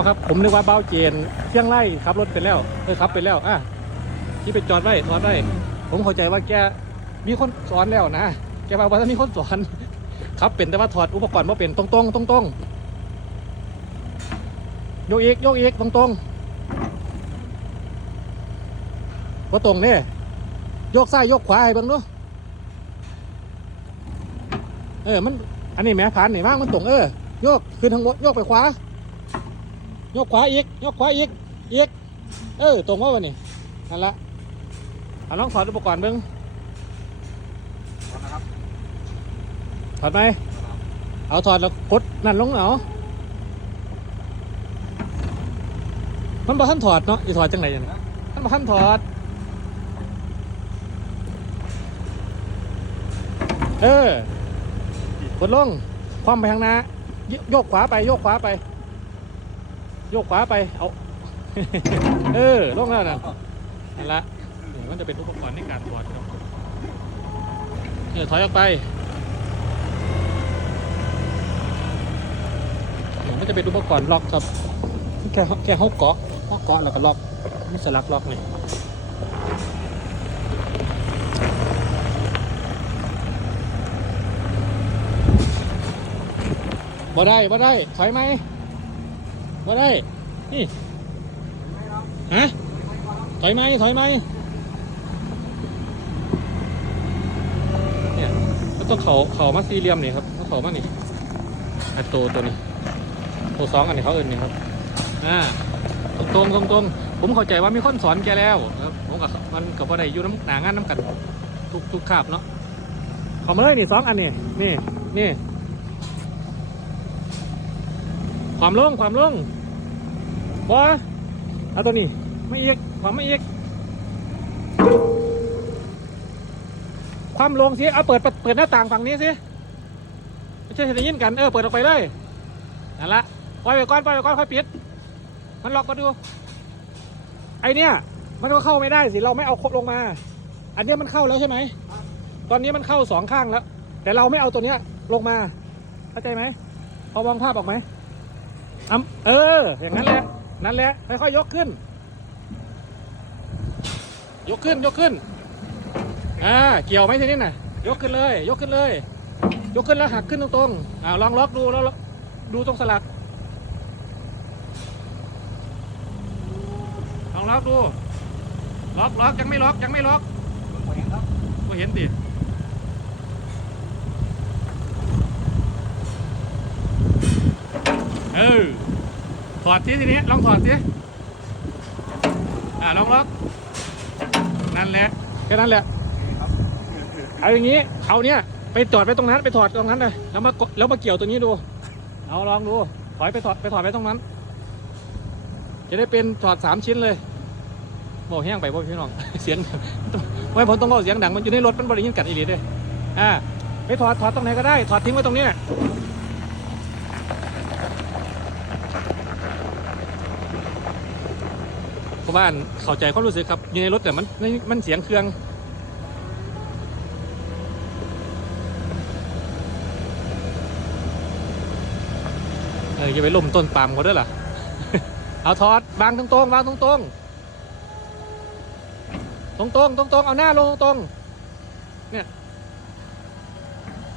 เอครับ ผมนึกว่าเบ้าเจนเชียงไล่ขับรถไปแล้วเออขับไปแล้วอะที่ไปจอดไว้จอดไว้ผมเข้าใจว่าแกมีคนสอนแล้วนะแกว่าว่าถ้ามีคนสอนขับเป็นแต่ว่าถอดอุปกรณ์มาเป็นตรงตรงตรงตรงโยกเอกโยกเอกตรงตรงว่าตรงเนี่ยโยกซ้ายโยกขวาให้บิ่งดูเออมันอันนี้แม่ผ่านนี่มากมันตรงเออโยกขึ้นทางบนโยกไปขวา ยกขวาอีกยกขวาอีกอีกเออตรงว่าวันนี้นั่นละเอาลองถอดอุปกรณ์เบิ้งถอดไหมเอาถอดแล้วกดนั่นลงเอามันบ่ทันถอดเนาะอีถอดจังไหนยังมันบ่ทันถอด เออกดลงความไปข้างหน้าโยโยกขวาไปโยกขวาไป โยกขวาไป เอา เออลงแล้วนะนั่นละมันจะเป็นอุปกรณ์ในการถอดเออถอยออกไปนี่มันจะเป็นอุปกรณ์ล็อกครับ แค่แค่เขาเกาะเขาเกาะแล้วก็ล็อกมันสลักล็อกนี่บ่ได้บ่ได้ถอยไหม มาได้ นี่ ฮะ ถอยไหมถอยไหมเนี่ยก็ต้องเขาเขามาสี่เหลี่ยมนี่ครับต้องเขามานี่ไอตัวตัวนี้ ตัวสองอันนี้เขาเอื่นนี่ครับ อ่า ตรงตรงตรงผมเข้าใจว่ามีคนสอนแกแล้วครับผมกับมันกับว่าได้อยู่น้ำหนางานน้ำกัน ทุกทุกคาบเนาะเขามาเลยนี่สองอันนี่นี่นี่ความลงความลง บอเอาตัวนี้ไม่อีกความไม่อีกความลงสิเอาเปิดเปิดหน้าต่างฝั่งนี้สิไม่ใช่จะได้ยินกันเออเปิดออกไปเลยนั่นละปล่อยไปก่อนปล่อยไปก่อนค่อยปิด มันล็อกมาดู ไอเนี้ยมันก็เข้าไม่ได้สิเราไม่เอาครบลงมา อันเนี้ยมันเข้าแล้วใช่ไหมตอนนี้มันเข้าสองข้างแล้ว แต่เราไม่เอาตัวเนี้ยลงมาเข้าใจไหมพอมองภาพออกไหมอำเออ อย่างนั้นแหละ นั่นแหละ ค่อยๆยกขึ้น ยกขึ้นยกขึ้น อ่า เกี่ยวไหมทีนี้น่ะ ยกขึ้นเลย ยกขึ้นเลย ยกขึ้นแล้วหักขึ้นตรงๆ อ่าลองล็อกดูแล้วดูตรงสลัก ลองล็อกดู ล็อกล็อกยังไม่ล็อกยังไม่ล็อกก็เห็นดิเออ ถอดทีทีนี้ลองถอดสิอ่าลองล็อกนั่นแหละแค่นั้นแหละเอาอย่างนี้เอาเนี้ยไปจอดไปตรงนั้นไปถอดตรงนั้นเลยแล้วมากดแล้วมาเกี่ยวตัวนี้ดู เอาลองดูถอยไปถอดไปถอดไปตรงนั้น จะได้เป็นถอดสามชิ้นเลยบอกแห้งไปบ่พี่น้องเสียงไม่ผมต้องบอกเสียงดังมันอยู่ในรถมันบริยินกัดอีหลีเด้อ่าไปถอดถอดตรงไหนก็ได้ ถอดทิ้งไว้ตรงนี้ เพ ราะว่าเข้าใจความรู้สึกครับอยู่ในรถแต่มันมันเสียงเครื่องเอออย่าไปล่มต้นปาล์มเขาด้วยล่ะ เอาถอดวางตรงๆวางตรงๆตรงๆตรงๆเอาหน้าลงตรงๆเนี่ย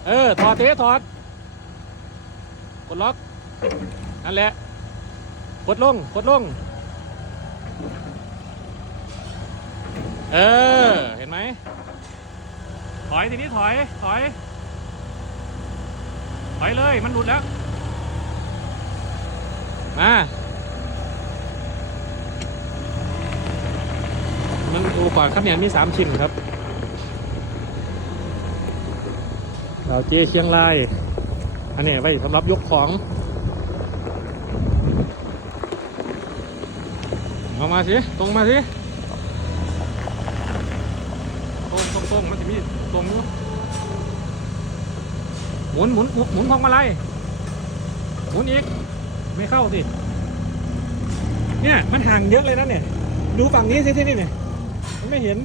เออถอดเทถอดกดล็อกนั่นแหละกดลงกดลง เออ เห็นไหม ถอยทีนี้ถอย ถอย ถอยเลย มันหลุดแล้ว มา มันอุปกรณ์ครับเนี่ยมีสามชิ้นครับเราเจเชียงราย อันนี้ไว้สำหรับยกของเอามาสิ ตรงมาสิ ตรงมันจะมีตรงนู้นหมุนหมุนหมุนหมุนพวงมาลัยหมุนอีกไม่เข้าสิเนี่ยมันห่างเยอะเลยนะเนี่ย ดูฝั่งนี้สิที่นี่เนี่ยมันไม่เห็น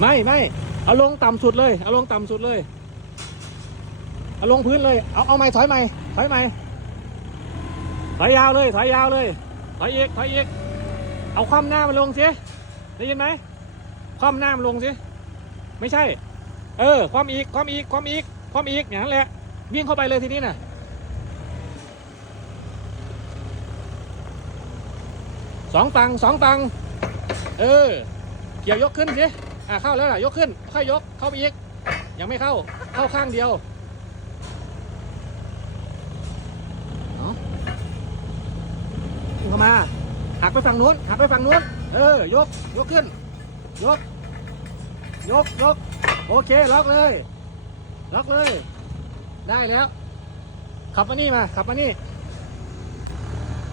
ไม่ไม่เอาลงต่ำสุดเลย เอาลงต่ำสุดเลยเอาลงพื้นเลย เอาเอาไม้ถอยไม้ถอยไม้ถอยยาวเลย ถอยยาวเลย ถอยอีกถอยอีก เอาคว่ำหน้ามันลงสิได้ยินไหมคว่ำหน้ามันลงสิไม่ใช่ เออ ความอีกความอีกความอีกความอีกอย่างนั้นแหละวิ่งเข้าไปเลยทีนี้น่ะสองตังสองตังเออเกี่ยวยกขึ้นสิอ่าเข้าแล้วล่ะยกขึ้นค่อยยกเข้าไปอีก ยังไม่เข้าเข้าข้างเดียวเอาเข้ามา หักไปฝั่งนู้นหักไปฝั่งนู้น เออ ยก ยกขึ้น ยก ยก ยก โอเค ล็อกเลย ล็อกเลย ได้แล้ว ขับมานี่มา ขับมานี่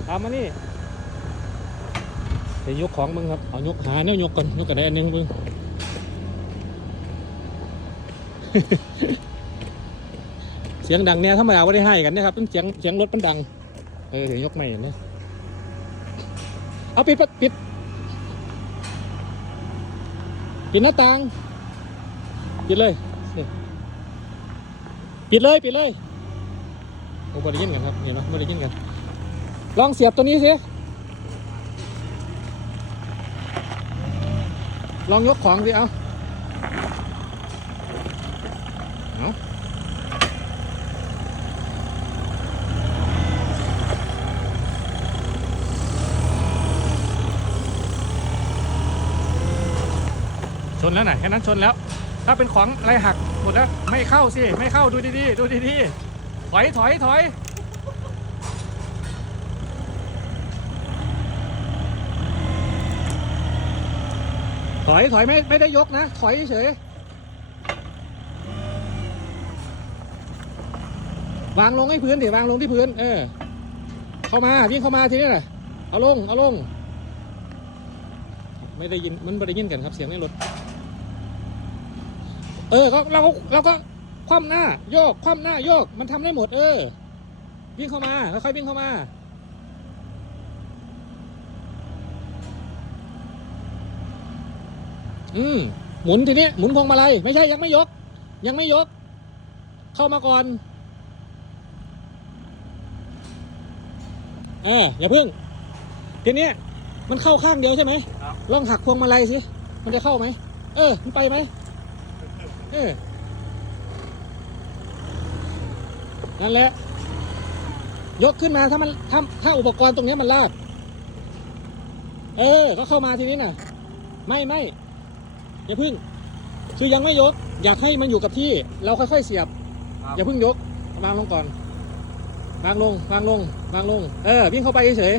ขับมานี่ไปยยกของมึงครับ เอายกหาเนี่ยยกก่อนยกกันได้อันหนึงมึงเสียงดังเนี่ยธรรมดาไม่ได้ให้กันนะครับเป็นเสียงเสียงรถมันดัง เออเดี๋ยวยกไม่เห็นนะ เอาปิดปิดปิดปิดหน้าต่าง ปิดเลย ปิดเลย ปิดเลยโอ้บริยินกันครับเห็นไหมบริยินกัน ลองเสียบตัวนี้สิ ลองยกของสิ เอาเอา นแล้วไหนะแค่นั้นชนแล้ว ถ้าเป็นของอะไรหักหมดแล้วไม่เข้าสิไม่เข้าดูดีๆดูดีๆถอยถอยถอยถอยถอยไม่ไม่ได้ยกนะ ถอยเฉยวางลงให้พื้นดิวางลงที่พื้น เออ เข้ามาวิ่งเข้ามาทีนี้แหละเอาลง เอาลง ไม่ได้ยินมันไม่ได้ยินกันครับเสียงในรถ เออก็เราเราก็คว่ำหน้า โยก คว่ำหน้าโยก มันทำได้หมด เออ วิ่งเข้ามาค่อยๆวิ่งเข้ามา อืมหมุนทีนี้หมุนพวงมาลัยไม่ใช่ยังไม่ยก ยังไม่ยก เข้ามาก่อนเอออย่าพึ่งทีนี้มันเข้าข้างเดียวใช่ไหมครับลองหักพวงมาลัยสิมันจะเข้าไหมเออมันไปไหมเออนั่นแหละ ยกขึ้นมาถ้ามันถ้าถ้าอุปกรณ์ตรงเนี้ยมันลาก เออ ก็เข้ามาทีนี้น่ะ ไม่ไม่อย่าพึ่ง คือยังไม่ยก อยากให้มันอยู่กับที่ เราค่อยๆเสียบครับอย่าเพิ่งยกเอาวางลงก่อนวางลงวางลงวางลง เออ วิ่งเข้าไปเฉย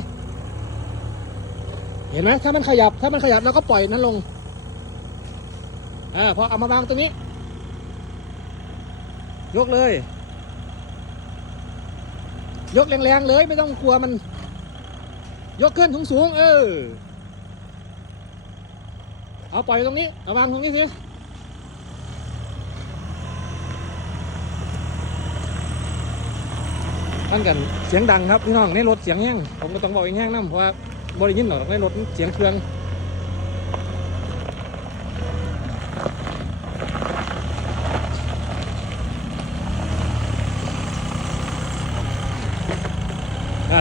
ๆเห็นไหมถ้ามันขยับ ถ้ามันขยับเราก็ปล่อยนั้นลงอ่าพอเอามาวางตรงนี้ ยกเลย ยกแรงๆเลยไม่ต้องกลัวมัน ยกขึ้นสูงๆเออ เอาปล่อยตรงนี้เอาวางตรงนี้สิท่านกันเสียงดังครับพี่น้องในรถเสียงแห้งผมก็ต้องบอกเองแห้งนะเพราะว่าบริยินหรอกในรถเสียงเครื่อง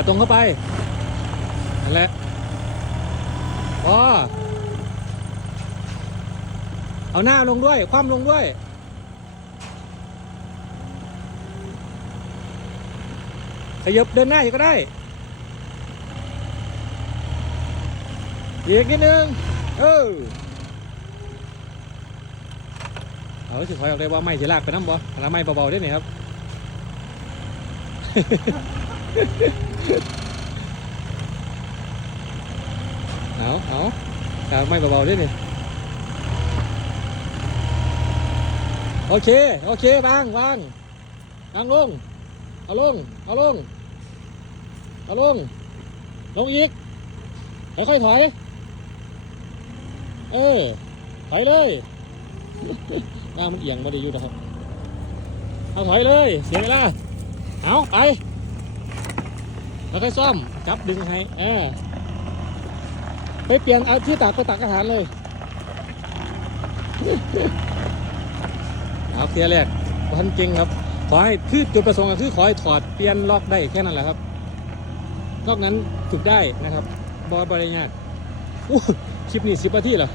ตรงเข้าไปนั่นแหละพอเอาหน้าลงด้วย คว่ำลงด้วยขยับเดินหน้าอีกก็ได้อีกนิดนึง เออเอาสิคอยออกได้ว่าไม่สิลากไปน้ำบ่แล้วไม่เบาๆได้ไหมครับ เอาเอาเอาไม่เบาๆด้ไหมโอเค โอเควางวางวางลง เอาลง เอาลง เอาลง ลงอีก ค่อยๆถอย เออ ถอยเลยหน้ามันเอียงไม่ได้อยู่นะครับ เอาถอยเลย เสียเวลา เอาไป แล้วค่อยซ่อมจับดึงให้เออไปเปลี่ยนเอาที่ตักไปตักอาหารเลย เอาเคลียร์แรกพันจริงครับ ขอให้คือจุดประสงค์ก็คือขอให้ถอดเปลี่ยนล็อกได้แค่นั้นแหละครับ นอกนั้นฝึกได้นะครับบอบริยากอู้คลิปนี้สิบนาทีเหรอ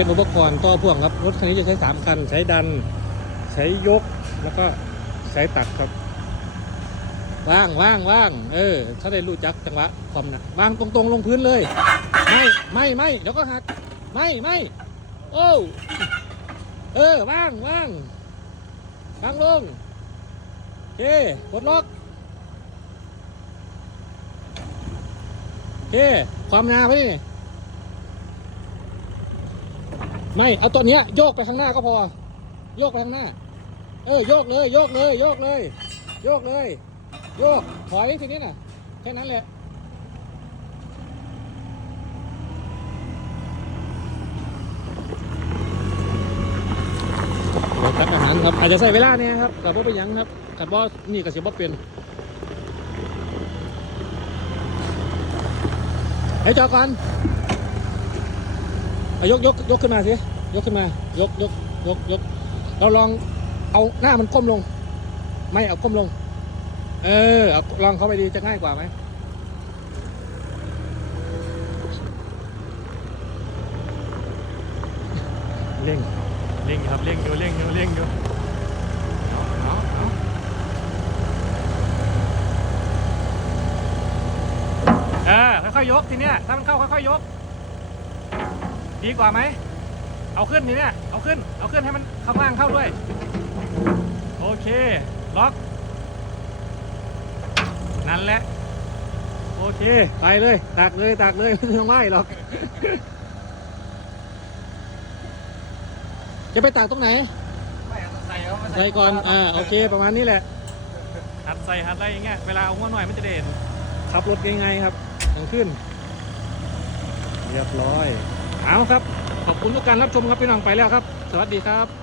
เป็นอุปกรณ์ต่อพ่วงครับ รถคันนี้จะใช้สามคัน ใช้ดัน ใช้ยก แล้วก็ใช้ตัดครับ ว่างว่างว่าง เออ ถ้าได้รู้จักจังหวะความหนะวางตรงๆ ลงพื้นเลย ไม่ไม่ไม่เดี๋ยวก็หัก ไม่ไม่โอ้เออว่างว่างวางลงโอเคกดล็อกโอเคความหนาไปนี่ ไม่เอาตัวเนี้ยโยกไปข้างหน้าก็พอ โยกไปข้างหน้า เออโยกเลย โยกเลย โยกเลย โยกเลย โยกถอยทีนี้น่ะแค่นั้นแหละเดี๋ยวตักอาหารครับอาจจะใส่เวลาเนี่ยครับกับว่ไปยังครับกัดว่นี่กับเสียบ่เป็นให้จอก่อน เอายกยกยกขึ้นมาสิยกขึ้นมายกยกยกยกเราลองเอาหน้ามันก้มลง ไม่เอาก้มลง เออเอาลองเข้าไปดีจะง่ายกว่าไหมเร่งเร่งครับเร่งอยู่เร่งอยู่เร่งอยู่เอเอาเอาเออค่อยๆยกทีเนี้ยถ้ามันเข้าค่อยๆยก ดีกว่าไหม เอาขึ้นทีเนี้ยเอาขึ้น เอาขึ้นให้มันข้างล่างเข้าด้วย โอเค ล็อก นั่นแหละ โอเค ไปเลยตักเลยตักเลยไม่ต้องไหวหรอก จะไปตักตรงไหนไม่เอาใส่เอามาใส่ก่อน อ่า โอเค ประมาณนี้แหละ หัดใส่หัดอะไรอย่างเงี้ย เวลาเอาหัวหน่อยมันจะเด่นขับรถง่ายๆครับทางขึ้น เรียบร้อย เอาครับ ขอบคุณทุกการรับชมครับพี่น้องไปแล้วครับ สวัสดีครับ